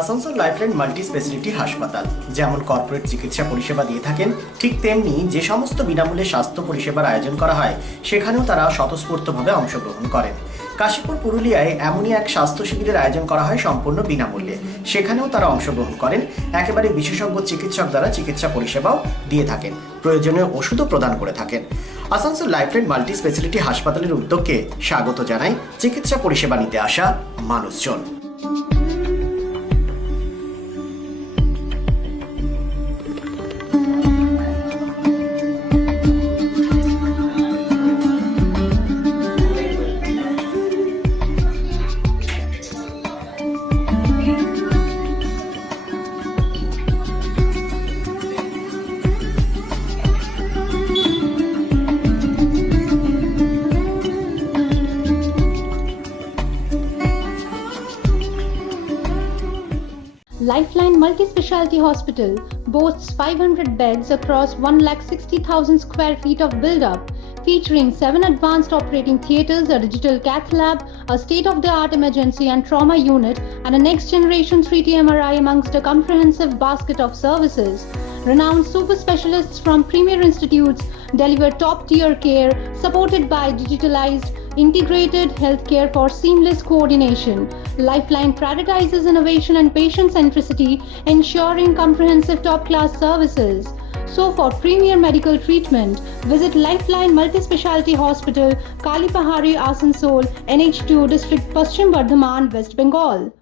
Asansol lifeline multi speciality হাসপাতাল যেমন কর্পোরেট চিকিৎসা পরিষেবা দিয়ে থাকেন, ঠিক তেমনি যে সমস্ত বিনামূল্যে স্বাস্থ্য পরিষেবার আয়োজন করা হয় সেখানেও তারা স্বতঃস্ফূর্তভাবে অংশগ্রহণ করেন। কাশীপুর পুরুলিয়ায় এমনই এক স্বাস্থ্য শিবিরের আয়োজন করা হয় সম্পূর্ণ বিনামূল্যে। সেখানেও তারা অংশগ্রহণ করেন। একেবারে বিশেষজ্ঞ চিকিৎসক দ্বারা চিকিৎসা পরিষেবাও দিয়ে থাকেন, প্রয়োজনীয় ওষুধও প্রদান করে থাকেন। আসানসোল লাইফলাইন মাল্টি স্পেশালিটি হাসপাতালের উদ্যোগকে স্বাগত জানায় চিকিৎসা পরিষেবা নিতে আসা মানুষজন। Lifeline Multi-Specialty Hospital boasts 500 beds across 160,000 square feet of build-up, featuring 7 advanced operating theatres, a digital cath lab, a state-of-the-art emergency and trauma unit, and a next-generation 3D MRI amongst a comprehensive basket of services. Renowned super specialists from premier institutes deliver top-tier care, supported by digitalized, integrated healthcare for seamless coordination. Lifeline prioritizes innovation and patient centricity, ensuring comprehensive top-class services. So for premier medical treatment, visit Lifeline Multi-Specialty Hospital, Kalipahari, Asansol, NH2 District, Paschim Bardhaman, West Bengal.